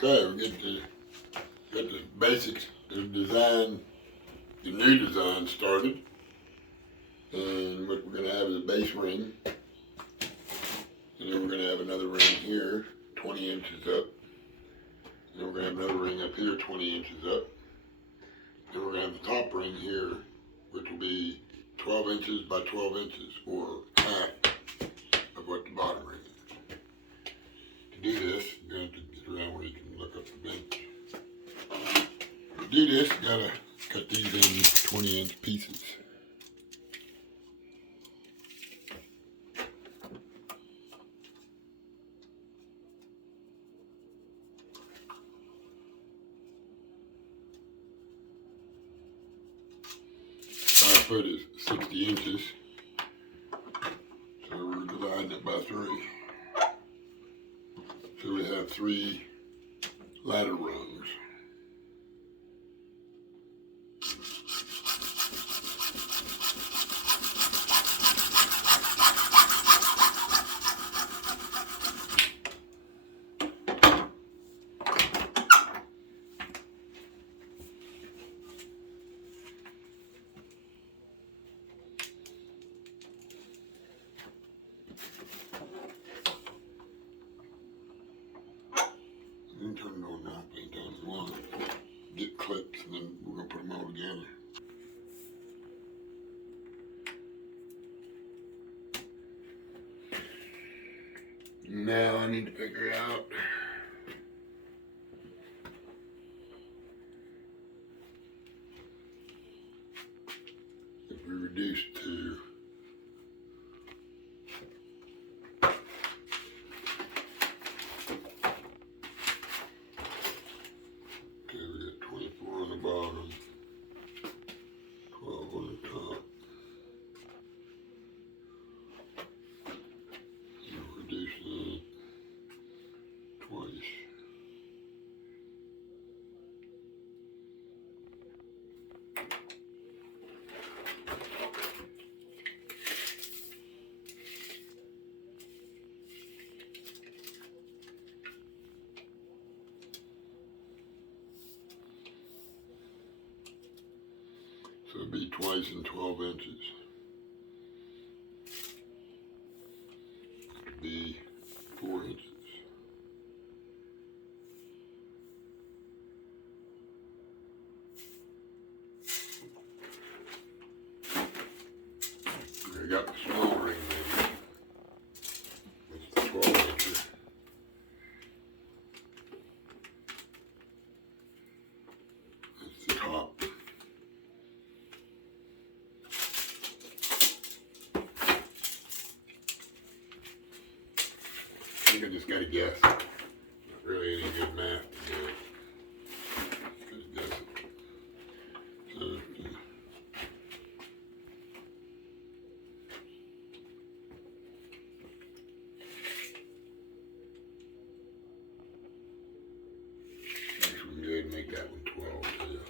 Okay, we got the basics, the design, the new design started. And what we're going to have is a base ring. And then we're going to have another ring here, 20 inches up. And then we're going to have another ring up here, 20 inches up. And we're going to have the top ring here, which will be 12 inches by 12 inches, or half of what the bottom ring is. To do this, you're going to have to get around where you can look up the bench. To do this, you got to cut these in 20-inch pieces. My foot is 60 inches, so we're dividing it by 3. So we have 3 ladder rungs. Then turn it on now, anytime you want. Get clips, and then we're going to put them all together. Now I need to figure out if we reduce to on the bottom, 12 on the top. We'll reduce that twice. So it'd be twice in 12 inches. It'd be 4 inches. I got the small ring there. That's the 12 incher. That's the top. I think I just gotta guess. Not really any good math to do it. Just guess it. So, next we can go ahead and make that one 12 too.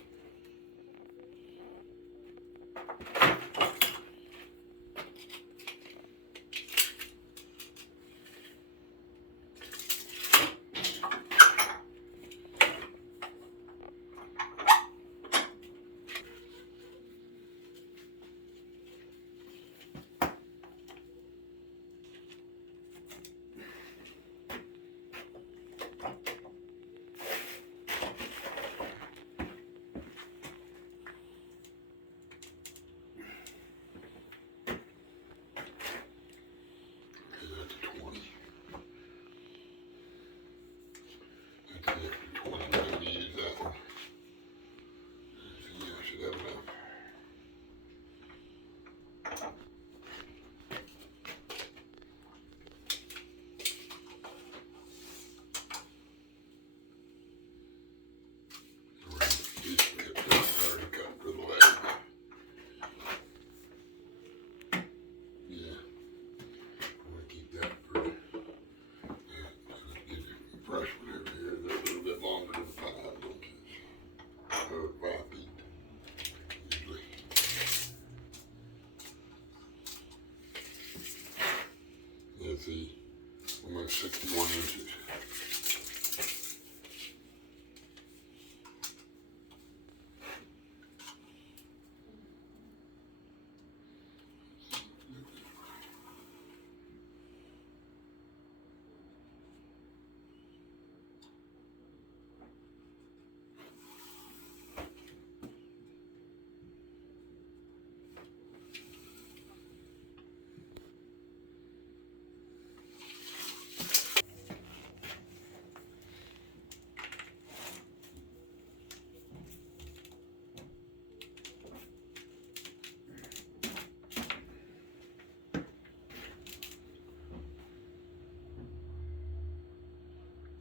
Fresh one over here, they're a little bit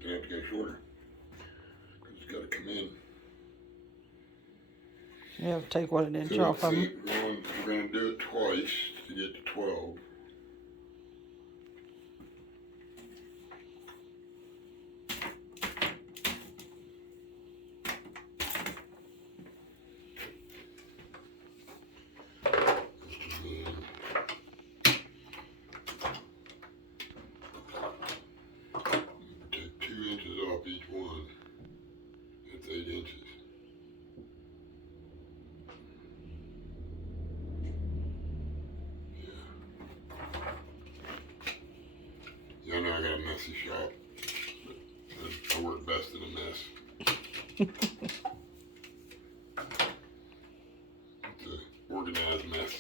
Gonna have to go shorter. It's got to come in. You have to take what, an inch So off of them? we're going to do it twice to get to 12. Take 2 inches off each one. That's 8 inches. Yeah, I know I got a messy shop, but I work best in a mess. It's an organized mess.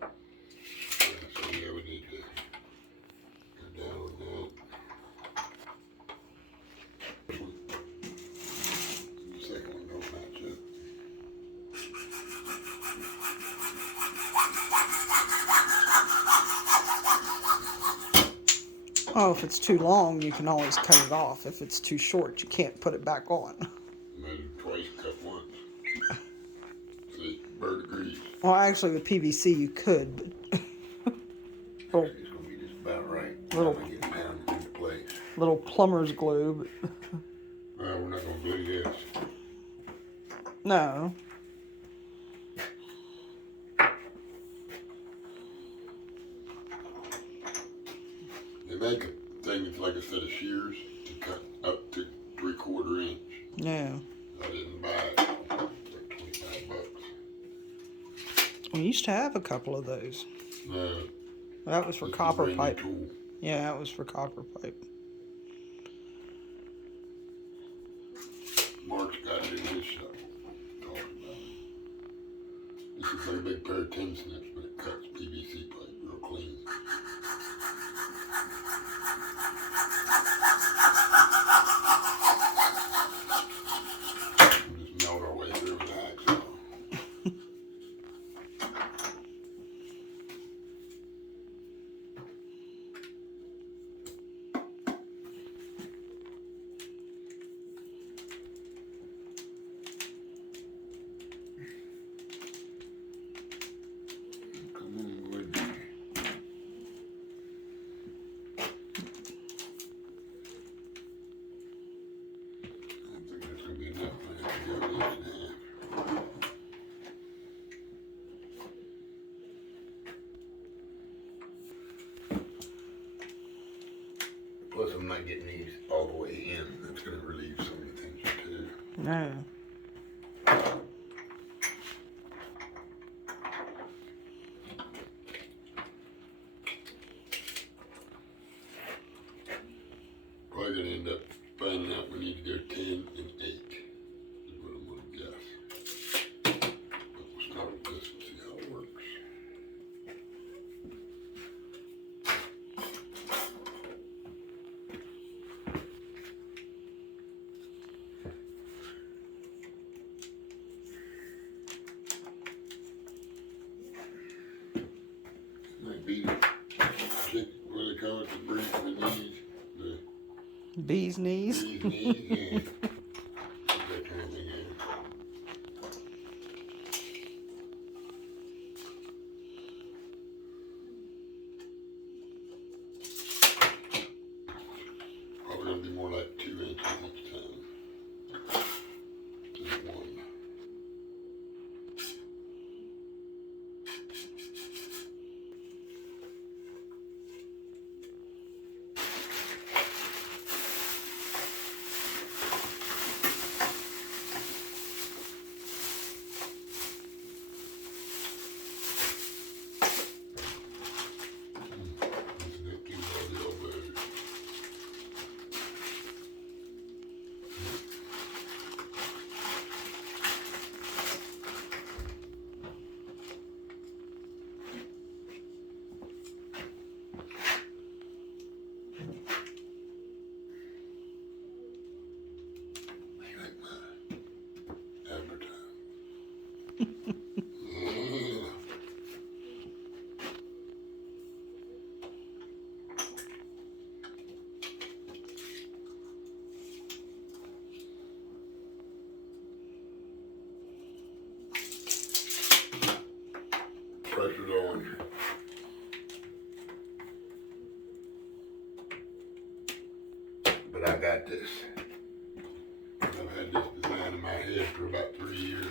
So yeah, we need to go down on that. The second one don't match up. Oh, if it's too long, you can always cut it off. If it's too short, you can't put it back on. Measure twice, cut once. See, bird agrees. Well, actually, with PVC, you could, but It's gonna be just about right. Little- I'm gonna get pounded into place. little plumber's glue. But Well, we're not gonna glue this. no. They make a thing that's like a set of shears to cut up to 3/4 inch. Yeah. I didn't buy it. It's like $25. We used to have a couple of those. No. That was for It's a copper brand new pipe. tool. Yeah, that was for copper pipe. Mark's got it in his shop. Talking about it. This is like a big pair of 10 snips, but it cuts PVC pipe real clean. We'll just melt our way through with the hacksaw. Come on, boy. I don't think that's gonna be enough. I have to go an inch and a half. Plus, I'm not getting these all the way in. That's gonna relieve some of the tension too. No. Probably gonna end up finding out we need to go 10 and 8. Is what I'm gonna guess. But we'll start with this and see how it works. Might be chick, what do they call it, the breeze, the knees, the Bee's knees. bee's knees, yeah. That kind of thing, yeah. Probably gonna be more like 2 inches each time. Just one. But I got this. I've had this design in my head for about 3 years.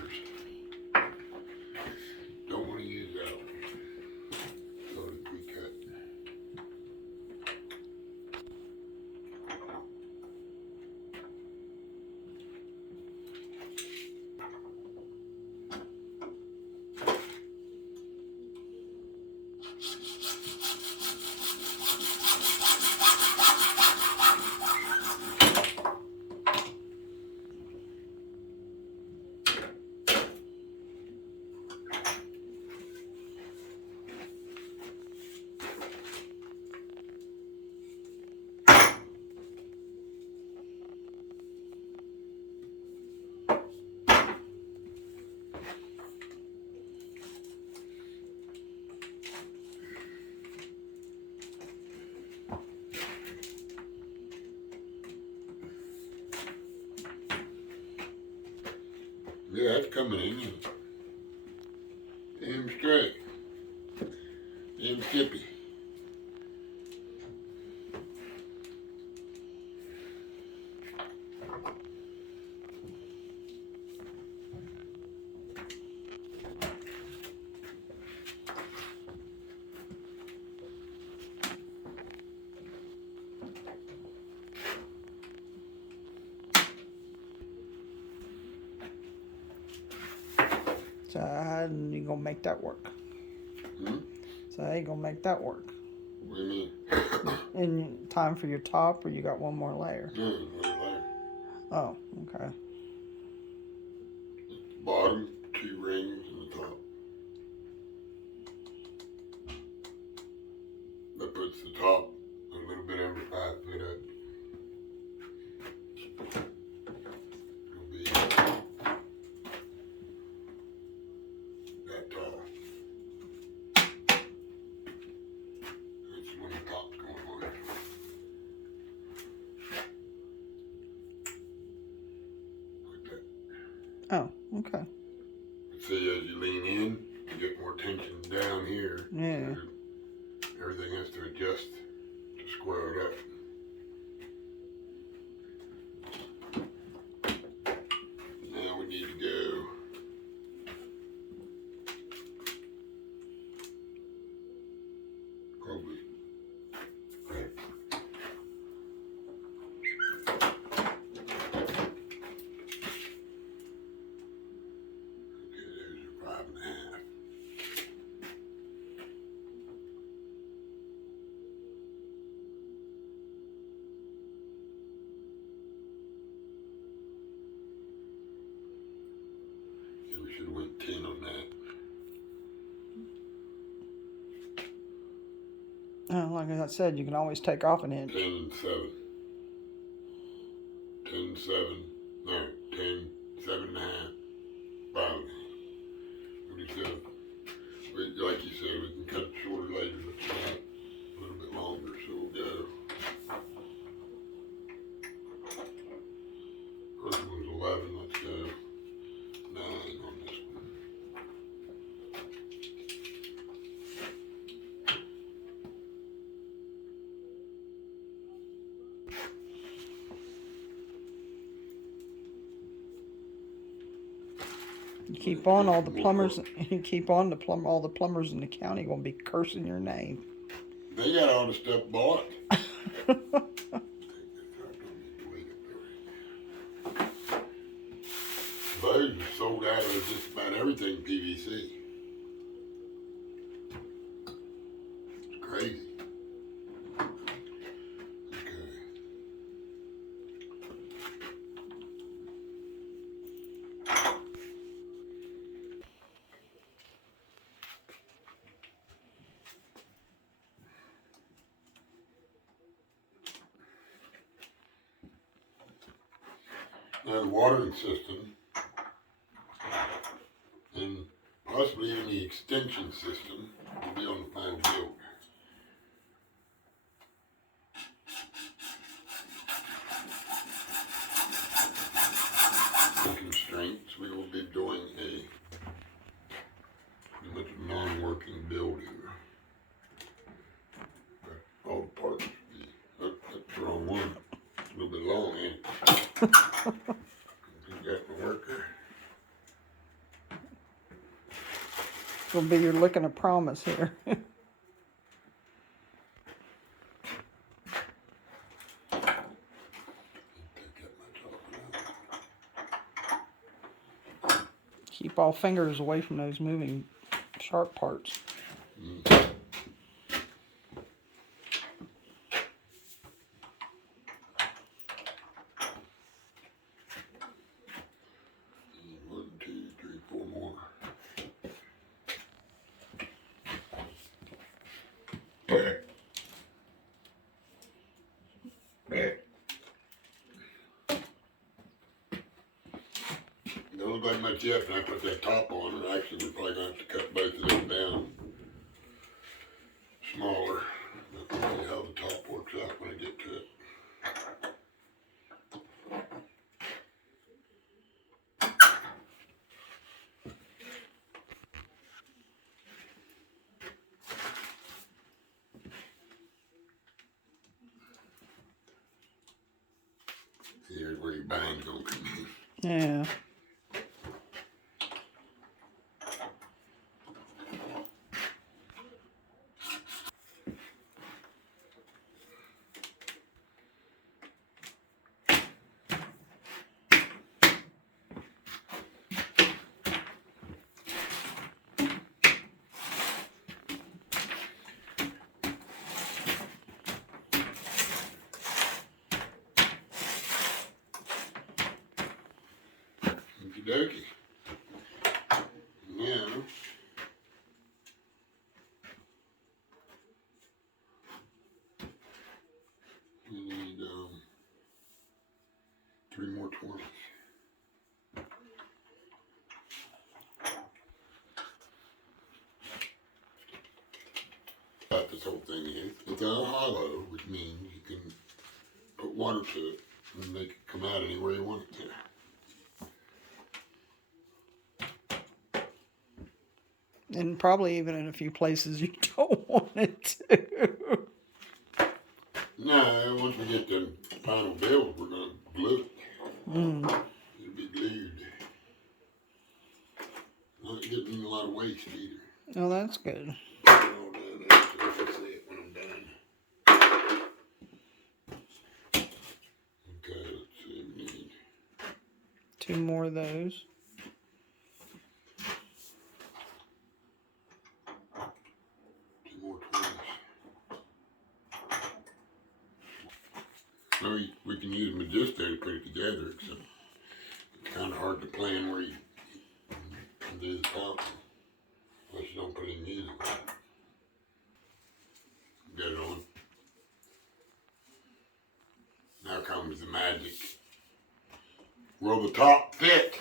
Don't want to use that one. So we cut. Yeah, that's coming in. Damn straight. Damn skippy. So how you gonna make that work? Hmm? So how you gonna make that work? What do you mean? In time for your top, or you got one more layer? No, another layer. Oh, okay. Bottom, 2 rings, and the top. That puts the top a little bit over 5 foot up. It'll be that tall. That's when the top's going on. Like that. Oh, okay. See, as you lean in, you get more tension down here. Yeah. So everything has to adjust to square it up. Now we need to go probably there's your 5.5. Yeah, we should have went 10 on that. Like I said, you can always take off an inch. 10 and 7. 10, 7. No, 10, 7.5. 5.5. What do you say? Like you said, we can cut it shorter later, but a little bit longer, so we'll go. First one's 11, let's go 9 on this one. You keep on, all the plumbers. You keep on, all the plumbers in the county gonna be cursing your name. They got all the stuff bought. Those are sold out of just about everything PVC. It's crazy. Okay. Now the watering system and possibly even the extension system will be on the final build. Constraints, we will be doing a pretty much a non-working build here. But all the parts will be, that's the wrong one, a little bit You got my worker. It'll be your lick and a promise here. Keep all fingers away from those moving sharp parts. Mm. 1, 2, 3, 4 more. Don't look like much yet when I put that top on, or actually we're probably going to have to cut both of them down smaller. We'll see how the top works out when I get to it. Here's where your bind's going to come in. Yeah. Okie dokie. Now, we need 3 more 20s. What this whole thing is, it's all hollow, which means you can put water to it and make it come out anywhere you want it to. And probably even in a few places you don't want it to. No, once we get the final build, we're going to glue it. It'll be glued. Not getting a lot of waste either. Oh, that's good. Put it all down there so I can see it when I'm done. Okay, let's see, we need 2 more of those. 2 more 20s. No, we can use them just there to put it together, except it's kind of hard to plan where you can do the top unless you don't put any music on it. Get it on. Now comes the magic. Will the top fit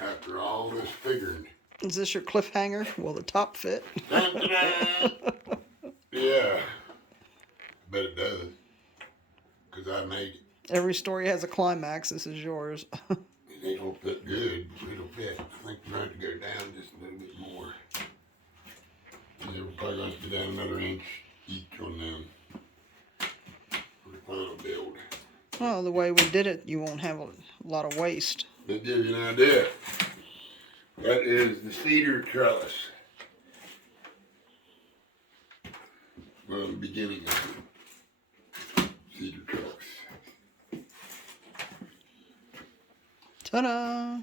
after all this figuring? Is this your cliffhanger? Will the top fit? Dun, dun, dun. Yeah, I bet it does, because I made it. Every story has a climax. This is yours. They don't fit good, but it'll fit. I think we're going to go down just a little bit more. Yeah, we're probably going to go down another inch each on them for the final build. Well, the way we did it, you won't have a lot of waste. That gives you an idea. That is the Seeder Treelis. Well, the beginning of it. Seeder Treelis. Ta-da!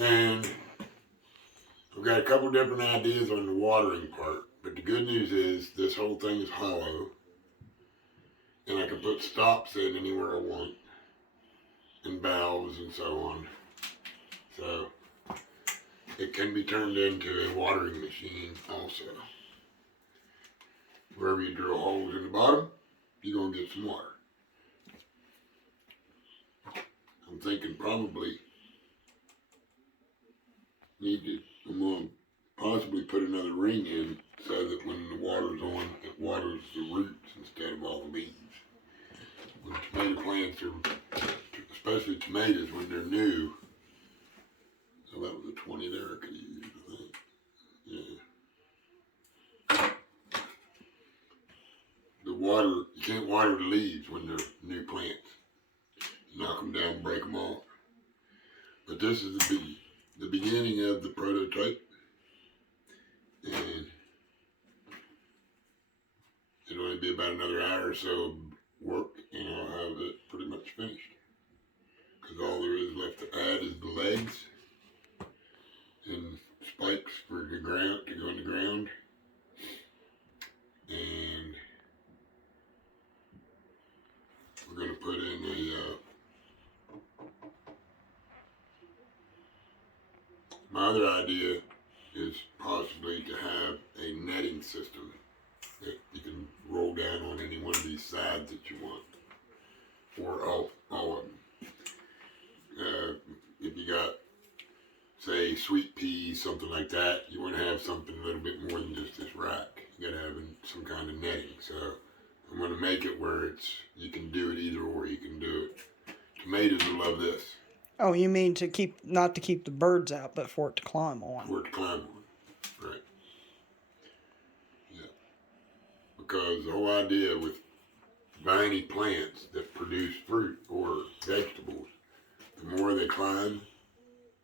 And we've got a couple different ideas on the watering part, but the good news is this whole thing is hollow, and I can put stops in anywhere I want, and valves and so on. So it can be turned into a watering machine also. Wherever you drill holes in the bottom, you're going to get some water. I'm thinking probably I'm going to possibly put another ring in so that when the water's on, it waters the roots instead of all the beans. When tomato plants are, especially tomatoes when they're new, so that was a 20 there I could use, I think. Yeah. The water, you can't water the leaves when they're new plants. knock them down, break them off. But this is the beginning of the prototype, and it'll only be about another hour or so of work, and I'll have it pretty much finished. Because all there is left to add is the legs and spikes for the ground to go in the ground, and we're going to put in my other idea is possibly to have a netting system that you can roll down on any one of these sides that you want, or all of them. If you got, say, sweet peas, something like that, you want to have something a little bit more than just this rack. You got to have some kind of netting. So I'm going to make it where you can do it either or. You can do it. Tomatoes will love this. Oh, you mean not to keep the birds out, but for it to climb on. For it to climb on, right. Yeah. Because the whole idea with viney plants that produce fruit or vegetables, the more they climb,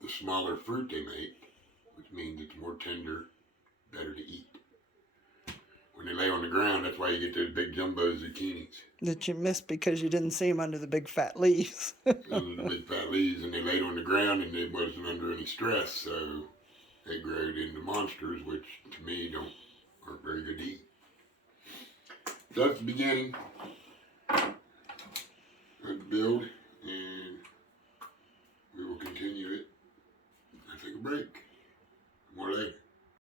the smaller fruit they make, which means it's more tender, better to eat. When they lay on the ground, that's why you get those big jumbo zucchinis. That you missed because you didn't see them under the big fat leaves. Under the big fat leaves, and they laid on the ground, and they wasn't under any stress, so they growed into monsters, which to me aren't very good to eat. So that's the beginning.